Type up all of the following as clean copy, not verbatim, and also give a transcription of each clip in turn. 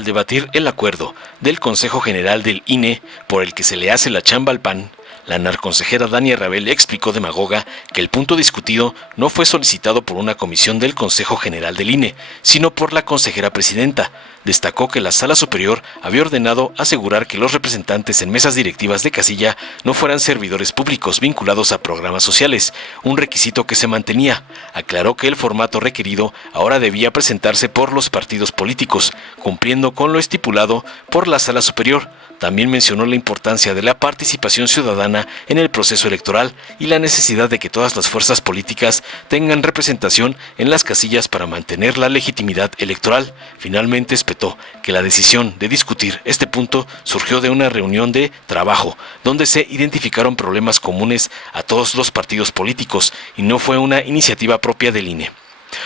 al debatir el acuerdo del Consejo General del INE por el que se le hace la chamba al PAN, la narconsejera Dania Rabel explicó demagoga que el punto discutido no fue solicitado por una comisión del Consejo General del INE, sino por la consejera presidenta. Destacó que la Sala Superior había ordenado asegurar que los representantes en mesas directivas de casilla no fueran servidores públicos vinculados a programas sociales, un requisito que se mantenía. Aclaró que el formato requerido ahora debía presentarse por los partidos políticos, cumpliendo con lo estipulado por la Sala Superior. También mencionó la importancia de la participación ciudadana en el proceso electoral y la necesidad de que todas las fuerzas políticas tengan representación en las casillas para mantener la legitimidad electoral. Finalmente espetó que la decisión de discutir este punto surgió de una reunión de trabajo, donde se identificaron problemas comunes a todos los partidos políticos y no fue una iniciativa propia del INE.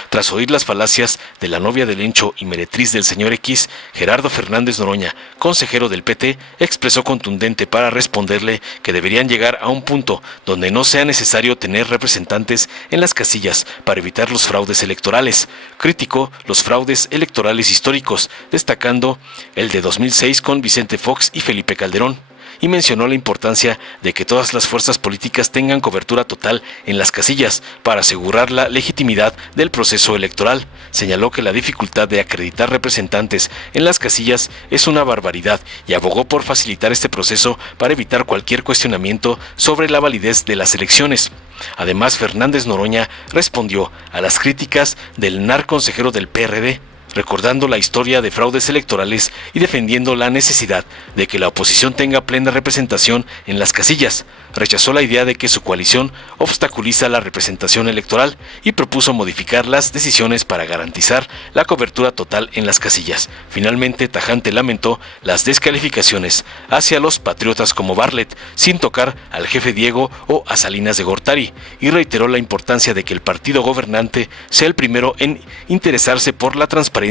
Tras oír las falacias de la novia del Lencho y meretriz del señor X, Gerardo Fernández Noroña, consejero del PT, expresó contundente para responderle que deberían llegar a un punto donde no sea necesario tener representantes en las casillas para evitar los fraudes electorales. Criticó los fraudes electorales históricos, destacando el de 2006 con Vicente Fox y Felipe Calderón, y mencionó la importancia de que todas las fuerzas políticas tengan cobertura total en las casillas para asegurar la legitimidad del proceso electoral. Señaló que la dificultad de acreditar representantes en las casillas es una barbaridad y abogó por facilitar este proceso para evitar cualquier cuestionamiento sobre la validez de las elecciones. Además, Fernández Noroña respondió a las críticas del narconsejero del PRD, recordando la historia de fraudes electorales y defendiendo la necesidad de que la oposición tenga plena representación en las casillas. Rechazó la idea de que su coalición obstaculiza la representación electoral y propuso modificar las decisiones para garantizar la cobertura total en las casillas. Finalmente, tajante lamentó las descalificaciones hacia los patriotas como Bartlett, sin tocar al jefe Diego o a Salinas de Gortari, y reiteró la importancia de que el partido gobernante sea el primero en interesarse por la transparencia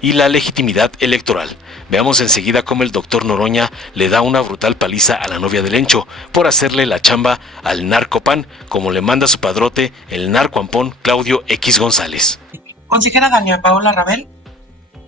y la legitimidad electoral. Veamos enseguida cómo el doctor Noroña le da una brutal paliza a la novia del Lencho por hacerle la chamba al narcopan, como le manda su padrote, el narcoampón Claudio X González. Consejera Dania Paola Rabel.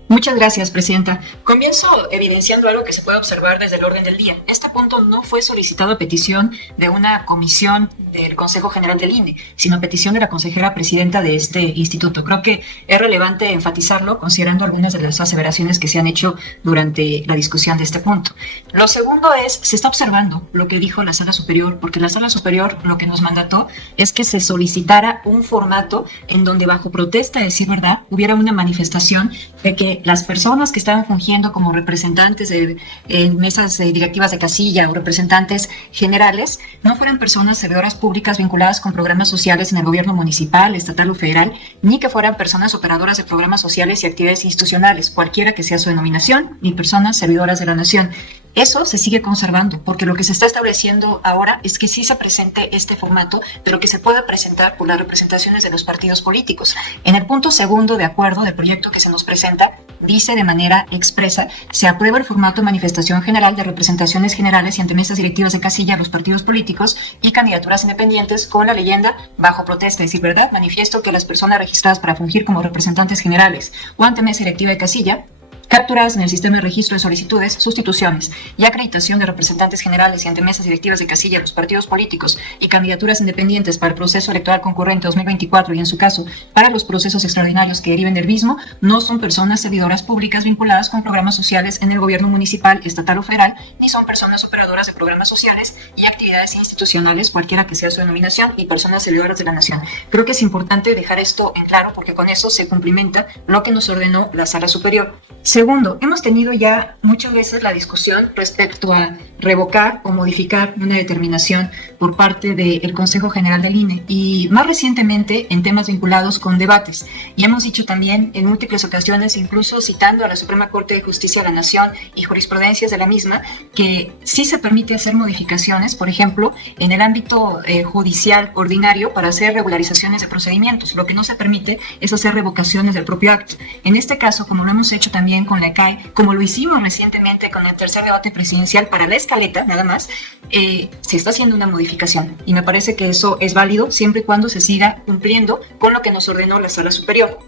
Muchas gracias, Presidenta. Comienzo evidenciando algo que se puede observar desde el orden del día. Este punto no fue solicitado a petición de una comisión del Consejo General del INE, sino a petición de la consejera presidenta de este instituto. Creo que es relevante enfatizarlo, considerando algunas de las aseveraciones que se han hecho durante la discusión de este punto. Lo segundo es, se está observando lo que dijo la Sala Superior, porque la Sala Superior lo que nos mandató es que se solicitara un formato en donde, bajo protesta, de decir verdad, hubiera una manifestación de que las personas que estaban fungiendo como representantes en mesas directivas de casilla o representantes generales no fueran personas servidoras públicas vinculadas con programas sociales en el gobierno municipal, estatal o federal, ni que fueran personas operadoras de programas sociales y actividades institucionales, cualquiera que sea su denominación, ni personas servidoras de la nación. Eso se sigue conservando, porque lo que se está estableciendo ahora es que sí se presente este formato, pero que se pueda presentar por las representaciones de los partidos políticos. En el punto segundo de acuerdo del proyecto que se nos presenta, dice de manera expresa, se aprueba el formato de manifestación general de representaciones generales y ante mesas directivas de casilla a los partidos políticos y candidaturas independientes con la leyenda bajo protesta, es decir, verdad, manifiesto que las personas registradas para fungir como representantes generales o ante mesa directiva de casilla capturadas en el sistema de registro de solicitudes, sustituciones y acreditación de representantes generales y ante mesas directivas de casilla, los partidos políticos y candidaturas independientes para el proceso electoral concurrente 2024 y, en su caso, para los procesos extraordinarios que deriven del mismo, no son personas servidoras públicas vinculadas con programas sociales en el gobierno municipal, estatal o federal, ni son personas operadoras de programas sociales y actividades institucionales, cualquiera que sea su denominación, y personas servidoras de la nación. Creo que es importante dejar esto en claro porque con eso se cumplimenta lo que nos ordenó la Sala Superior. Segundo, hemos tenido ya muchas veces la discusión respecto a revocar o modificar una determinación por parte del Consejo General del INE y más recientemente en temas vinculados con debates. Y hemos dicho también en múltiples ocasiones, incluso citando a la Suprema Corte de Justicia de la Nación y jurisprudencias de la misma, que sí se permite hacer modificaciones, por ejemplo, en el ámbito judicial ordinario para hacer regularizaciones de procedimientos. Lo que no se permite es hacer revocaciones del propio acto. En este caso, como lo hemos hecho también con la ECAE, como lo hicimos recientemente con el tercer debate presidencial para la escaleta, nada más, se está haciendo una modificación y me parece que eso es válido siempre y cuando se siga cumpliendo con lo que nos ordenó la Sala Superior.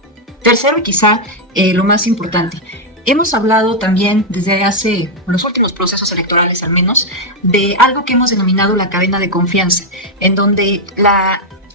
Tercero, y quizá lo más importante, hemos hablado también desde hace los últimos procesos electorales al menos de algo que hemos denominado la cadena de confianza, en donde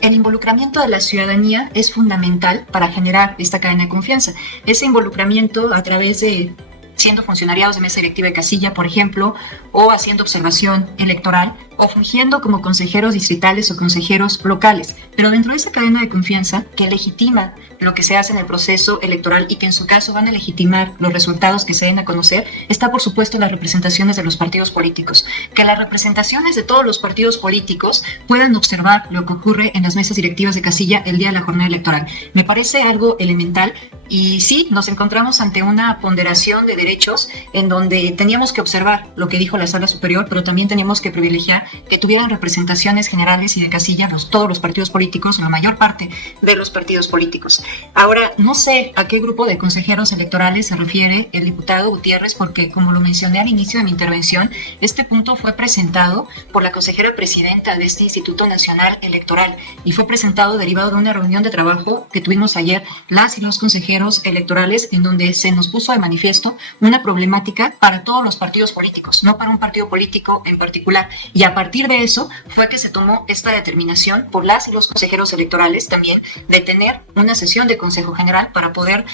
el involucramiento de la ciudadanía es fundamental para generar esta cadena de confianza. Ese involucramiento a través de siendo funcionariados de mesa directiva de casilla, por ejemplo, o haciendo observación electoral, o fungiendo como consejeros distritales o consejeros locales. Pero dentro de esa cadena de confianza que legitima lo que se hace en el proceso electoral y que en su caso van a legitimar los resultados que se den a conocer, está por supuesto las representaciones de los partidos políticos. Que las representaciones de todos los partidos políticos puedan observar lo que ocurre en las mesas directivas de casilla el día de la jornada electoral. Me parece algo elemental y sí, nos encontramos ante una ponderación de derechos en donde teníamos que observar lo que dijo la Sala Superior, pero también teníamos que privilegiar que tuvieran representaciones generales y de casilla todos los partidos políticos, la mayor parte de los partidos políticos. Ahora, no sé a qué grupo de consejeros electorales se refiere el diputado Gutiérrez, porque como lo mencioné al inicio de mi intervención, este punto fue presentado por la consejera presidenta de este Instituto Nacional Electoral y fue presentado derivado de una reunión de trabajo que tuvimos ayer las y los consejeros electorales, en donde se nos puso de manifiesto una problemática para todos los partidos políticos, no para un partido político en particular. Y a partir de eso fue que se tomó esta determinación por las y los consejeros electorales también de tener una sesión de Consejo General para poder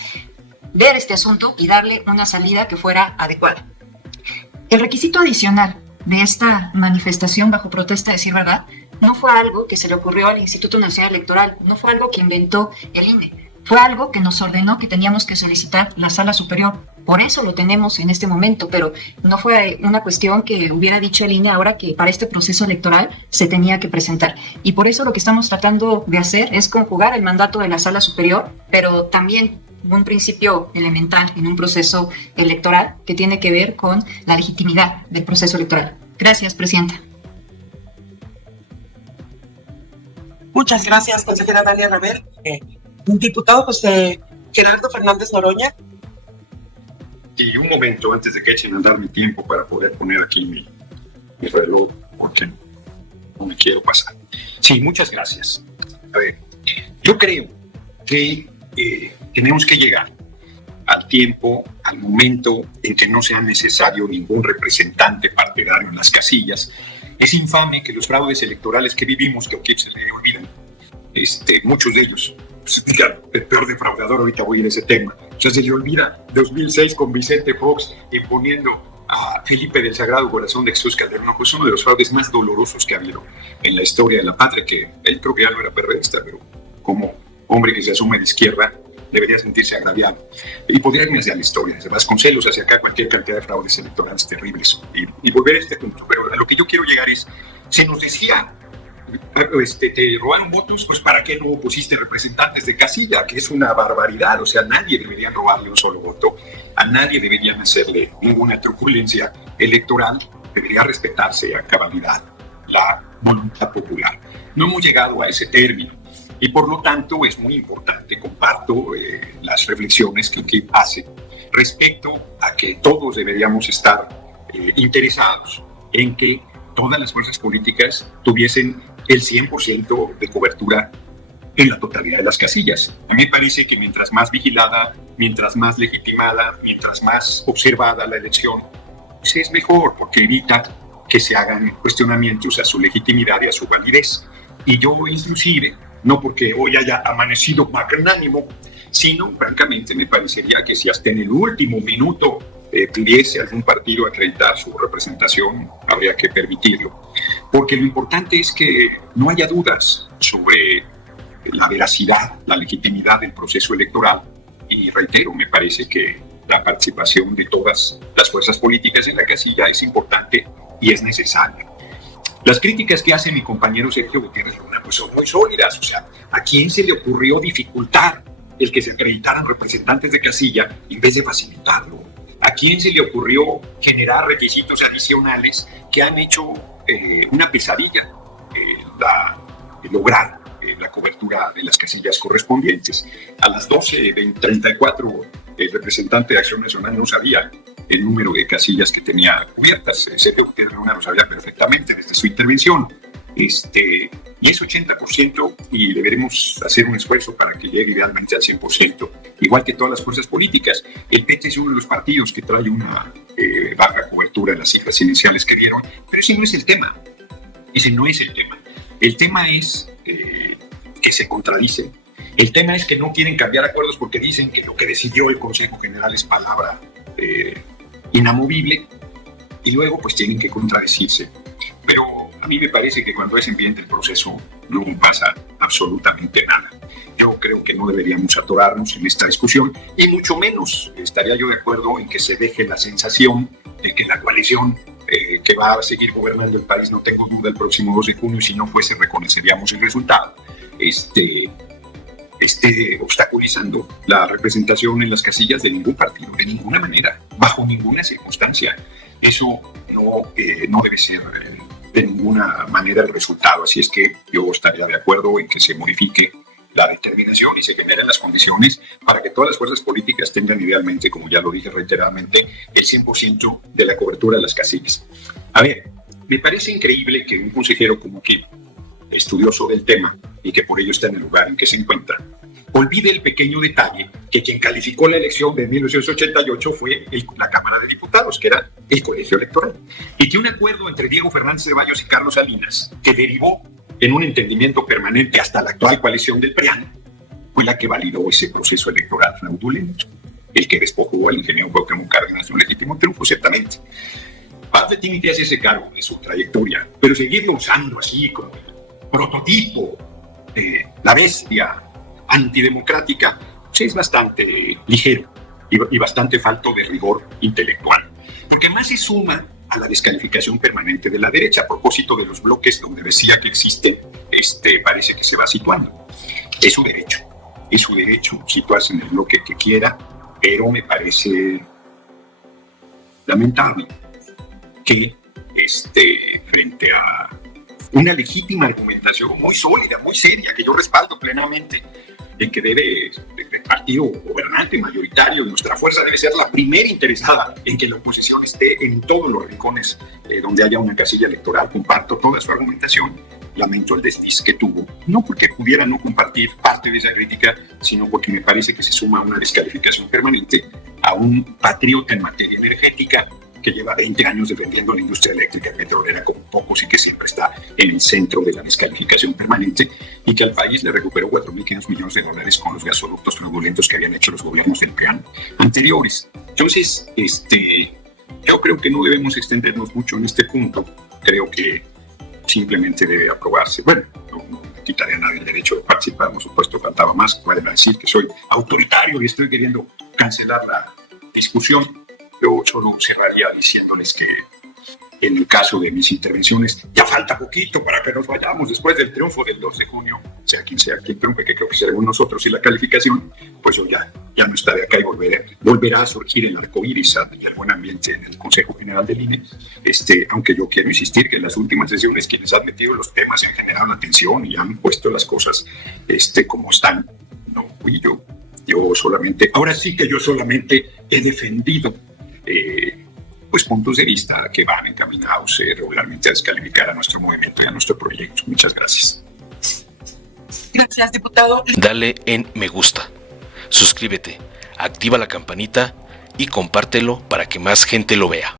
ver este asunto y darle una salida que fuera adecuada. El requisito adicional de esta manifestación bajo protesta, decir verdad, no fue algo que se le ocurrió al Instituto Nacional Electoral, no fue algo que inventó el INE. Fue algo que nos ordenó que teníamos que solicitar la Sala Superior. Por eso lo tenemos en este momento, pero no fue una cuestión que hubiera dicho el INE ahora que para este proceso electoral se tenía que presentar. Y por eso lo que estamos tratando de hacer es conjugar el mandato de la Sala Superior, pero también un principio elemental en un proceso electoral que tiene que ver con la legitimidad del proceso electoral. Gracias, Presidenta. Muchas gracias, consejera Dania Rabel. Diputado José Gerardo Fernández Noroña. Y un momento antes de que echen a andar mi tiempo para poder poner aquí mi reloj, porque no me quiero pasar. Sí, muchas gracias. A ver, yo creo que tenemos que llegar al tiempo, al momento en que no sea necesario ningún representante partidario en las casillas. Es infame que los fraudes electorales que vivimos, que aquí se le olvidan, muchos de ellos, digan, el peor defraudador, ahorita voy a ir a ese tema. O sea, se le olvida 2006 con Vicente Fox imponiendo a Felipe del Sagrado Corazón de Jesús Calderón, pues uno de los fraudes más dolorosos que ha habido en la historia de la patria, que él creo que ya no era perredista, pero como hombre que se asume de izquierda, debería sentirse agraviado. Y podría irme hacia la historia, desde Vasconcelos hacia acá, cualquier cantidad de fraudes electorales terribles. Y volver a este punto. Pero a lo que yo quiero llegar es, se nos decía, te robaron votos, pues ¿para qué no pusiste representantes de casilla? Que es una barbaridad, o sea, a nadie deberían robarle un solo voto, a nadie deberían hacerle ninguna truculencia electoral, debería respetarse a cabalidad la voluntad popular. No hemos llegado a ese término y por lo tanto es muy importante, comparto las reflexiones que hace respecto a que todos deberíamos estar interesados en que todas las fuerzas políticas tuviesen el 100% de cobertura en la totalidad de las casillas. A mí me parece que mientras más vigilada, mientras más legitimada, mientras más observada la elección, pues es mejor, porque evita que se hagan cuestionamientos a su legitimidad y a su validez. Y yo inclusive, no porque hoy haya amanecido magnánimo, sino francamente me parecería que si hasta en el último minuto pudiese algún partido acreditar su representación, habría que permitirlo. Porque lo importante es que no haya dudas sobre la veracidad, la legitimidad del proceso electoral. Y reitero, me parece que la participación de todas las fuerzas políticas en la casilla es importante y es necesaria. Las críticas que hace mi compañero Sergio Gutiérrez Luna pues son muy sólidas. O sea, ¿a quién se le ocurrió dificultar el que se acreditaran representantes de casilla en vez de facilitarlo? ¿A quién se le ocurrió generar requisitos adicionales que han hecho una pesadilla lograr la cobertura de las casillas correspondientes? A las 12:34 el representante de Acción Nacional no sabía el número de casillas que tenía cubiertas. Sergio Gutiérrez Luna lo sabía perfectamente desde su intervención. Y es 80% y deberemos hacer un esfuerzo para que llegue idealmente al 100%, igual que todas las fuerzas políticas. El PT es uno de los partidos que trae una baja cobertura en las cifras iniciales que dieron, pero ese no es el tema. Ese no es el tema. El tema es que se contradicen. El tema es que no quieren cambiar acuerdos porque dicen que lo que decidió el Consejo General es palabra inamovible y luego pues tienen que contradecirse. Pero a mí me parece que cuando es ambiente el proceso no pasa absolutamente nada. Yo creo que no deberíamos atorarnos en esta discusión y mucho menos estaría yo de acuerdo en que se deje la sensación de que la coalición que va a seguir gobernando el país, no tengo duda, el próximo 2 de junio, y si no fuese reconoceríamos el resultado, esté obstaculizando la representación en las casillas de ningún partido, de ninguna manera, bajo ninguna circunstancia. Eso no debe ser de ninguna manera el resultado. Así es que yo estaría de acuerdo en que se modifique la determinación y se generen las condiciones para que todas las fuerzas políticas tengan idealmente, como ya lo dije reiteradamente, el 100% de la cobertura de las casillas. A ver, me parece increíble que un consejero como que estudioso del tema y que por ello está en el lugar en que se encuentra, olvide el pequeño detalle que quien calificó la elección de 1988 fue la Cámara de Diputados, que era el colegio electoral, y que un acuerdo entre Diego Fernández de Ceballos y Carlos Salinas, que derivó en un entendimiento permanente hasta la actual coalición del PRIAN, fue la que validó ese proceso electoral fraudulento, el que despojó al ingeniero Cuauhtémoc Cárdenas de un legítimo triunfo, ciertamente. Paz tiene que hacerse cargo de su trayectoria, pero seguirlo usando así como el prototipo de la bestia antidemocrática, pues es bastante ligero y bastante falto de rigor intelectual, porque además se suma a la descalificación permanente de la derecha a propósito de los bloques donde decía que existen, parece que se va situando. Es su derecho situarse en el bloque que quiera, pero me parece lamentable que frente a una legítima argumentación muy sólida, muy seria, que yo respaldo plenamente, en que el partido gobernante mayoritario de nuestra fuerza debe ser la primera interesada en que la oposición esté en todos los rincones donde haya una casilla electoral. Comparto toda su argumentación. Lamento el desliz que tuvo, no porque pudiera no compartir parte de esa crítica, sino porque me parece que se suma una descalificación permanente a un patriota en materia energética que lleva 20 años defendiendo la industria eléctrica petrolera como pocos y que siempre está en el centro de la descalificación permanente, y que al país le recuperó $4.500 millones con los gasoductos fraudulentos que habían hecho los gobiernos del PRIAN anteriores. Entonces, yo creo que no debemos extendernos mucho en este punto. Creo que simplemente debe aprobarse. Bueno, no quitaré a nadie el derecho de participar, por supuesto, faltaba más. Pueden decir que soy autoritario y estoy queriendo cancelar la discusión. Yo solo cerraría diciéndoles que en el caso de mis intervenciones ya falta poquito para que nos vayamos después del triunfo del 2 de junio, sea quien triunfe, que creo que seremos nosotros, y la calificación, pues yo ya no estaré acá y volverá a surgir el arcoíris y el buen ambiente en el Consejo General del INE, aunque yo quiero insistir que en las últimas sesiones quienes han metido los temas han generado atención y han puesto las cosas como están, no fui yo solamente, ahora sí que yo solamente he defendido pues puntos de vista que van encaminados regularmente a descalificar a nuestro movimiento y a nuestro proyecto. Muchas gracias. Gracias, diputado. Dale en me gusta, suscríbete, activa la campanita y compártelo para que más gente lo vea.